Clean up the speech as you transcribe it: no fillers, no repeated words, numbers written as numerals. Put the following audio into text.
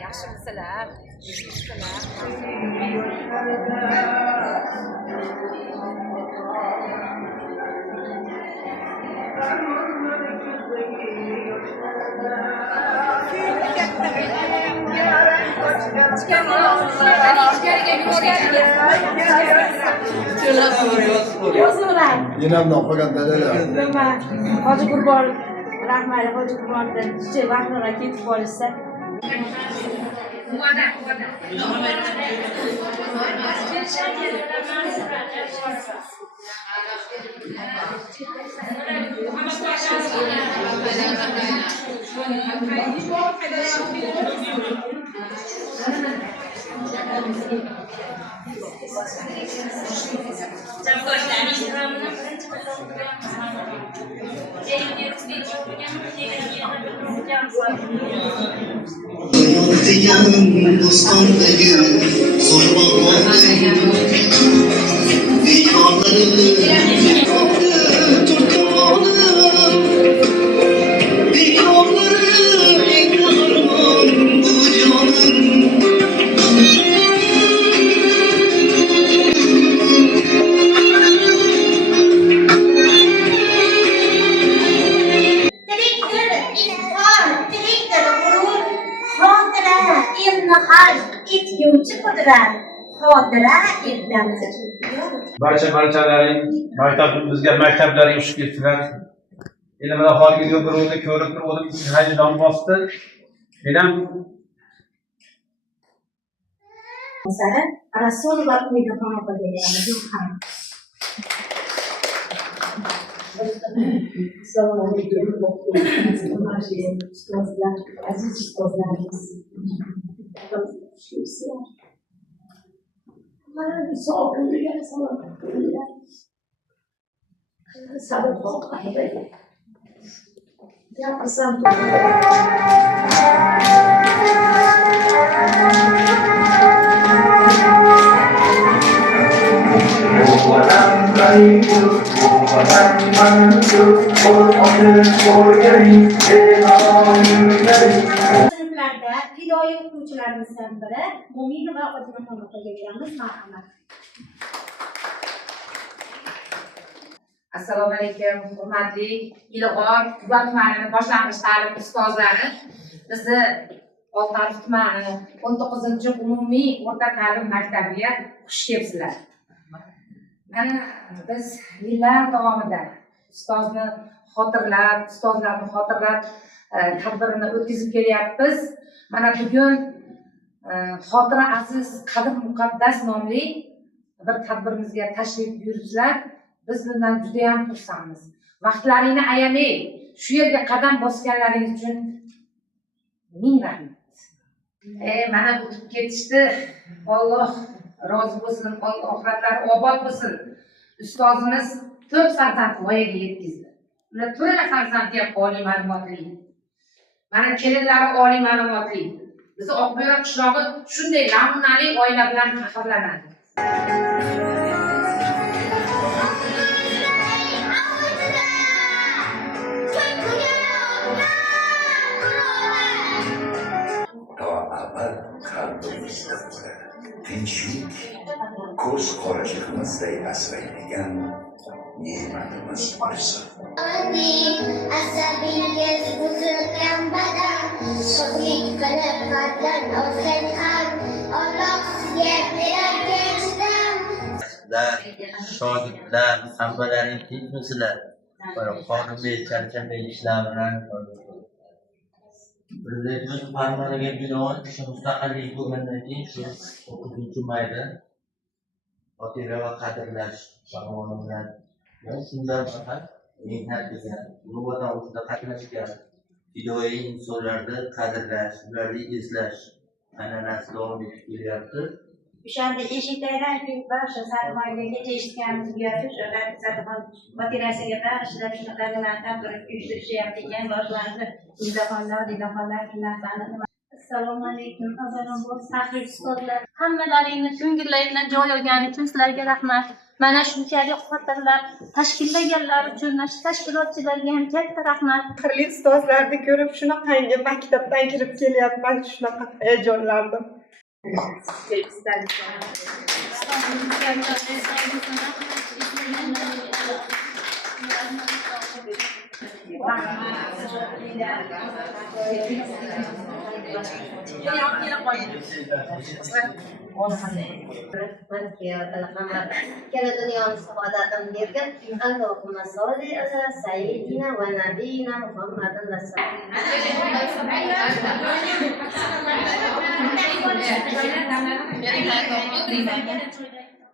Yaxshimisilar? Yenam noqolgan dadalar. Hoji Qurbon rahmat, Hoji Qurbondan kichik vaqtlar ketib qolishsa. Yanım dostandayım, sormağındayım. Dünyaları turtalım, dünyaları ekranım bu canım. Barcha barchalaring maktabimizga maktablaring xush kelibsizlar. Endi mana hozirgi birovni ko'rib turib o'zim hayajon bosdi. Men ham Masalan, Rasul va mikrofon qo'yganlar ham. Assalomu alaykum. Ustozlar, aziz ustozlarimiz. Mana bu sog'lig'iga salom. Sabr qo'yadi. Yaparsam Sınıflarda fidoyi o'quvchilarimizdan biri Mo'minova Odinaxonovaga beramiz. Marhamat. Assalomu alaykum, hurmatli Ilg'or tuman tumanining boshlang'ich ta'lim ustozlari. Bizni Oltiariq tumani 19-umumiy o'rta ta'lim maktabiga xush kelibsizlar. Mana biz yillar davomida ustozlarni xotirlab tadbirini o'tkazib kelyapmiz. Mana bugun Xotira aziz qadr muqaddas nomli bir tadbirimizga tashrif buyuribsizlar. Biz bundan juda ham xursandmiz. Vaqtlaringni ayamay shu yerga qadam bosganlaringiz uchun ming rahmat. Mana o'tib ketishdi. Alloh rozi bo'lsin, oxiratlari obod bo'lsin. Ustozimiz 4 farzand voyaga yetkazdi. Ular to'la farzandi ham oliy ma'lumotli. Mana kelinlari oliy ma'lumotli. Bizni Oqbuyra qishlog'i shunday namunali oila bilan faxrlanadi. Tinchlik ko'z qorachig'imizday asraydigan ne'matimiz bo'lsin. Asabingiz buzilgan badan, shodlik qilib qaddan olsak ham, Alloh sizga bergan chidam. Shogirdlar, hamkalaring tinchmisizlar? Qonunbek charchamay ishlar bilan Prezidentimiz farmoniga binoan mustaqillik bo'lgandan keyin shu 9-mayda xotira va qadrlash farmoni bilan shundan faqat mehnat qilgan, Ulug'vatan urushida qatnashgan fidoyi insonlarni qadrlash, ularni eslash an'anasi davom etib kelyapti. o'shanda eshitaydan keyin barcha sarmoyaga eshitganimiz bu yoshi o'sha sarxon materiasiga bag'ishlab shunaqa nimalarni tadbir uyushtirishyapti ekan yoshlarni didaxonlar shu narsani Assalomu alaykum, avvalambor faxriy ustozlar. Hammalaringni ko'ngillaridan joy olgani uchun sizlarga rahmat. Mana shunchalik xotirlar tashkillaganlar uchun tashkilotchilarga ham katta rahmat. Faxrli ustozlarni ko'rib shunaqangi maktabdan kirib kelyapman, shunaqa hayajonlandim. كان دنيا سعادة bergan Allahumma salli ala sayyidina va nabiyina Muhammadin rasulullah.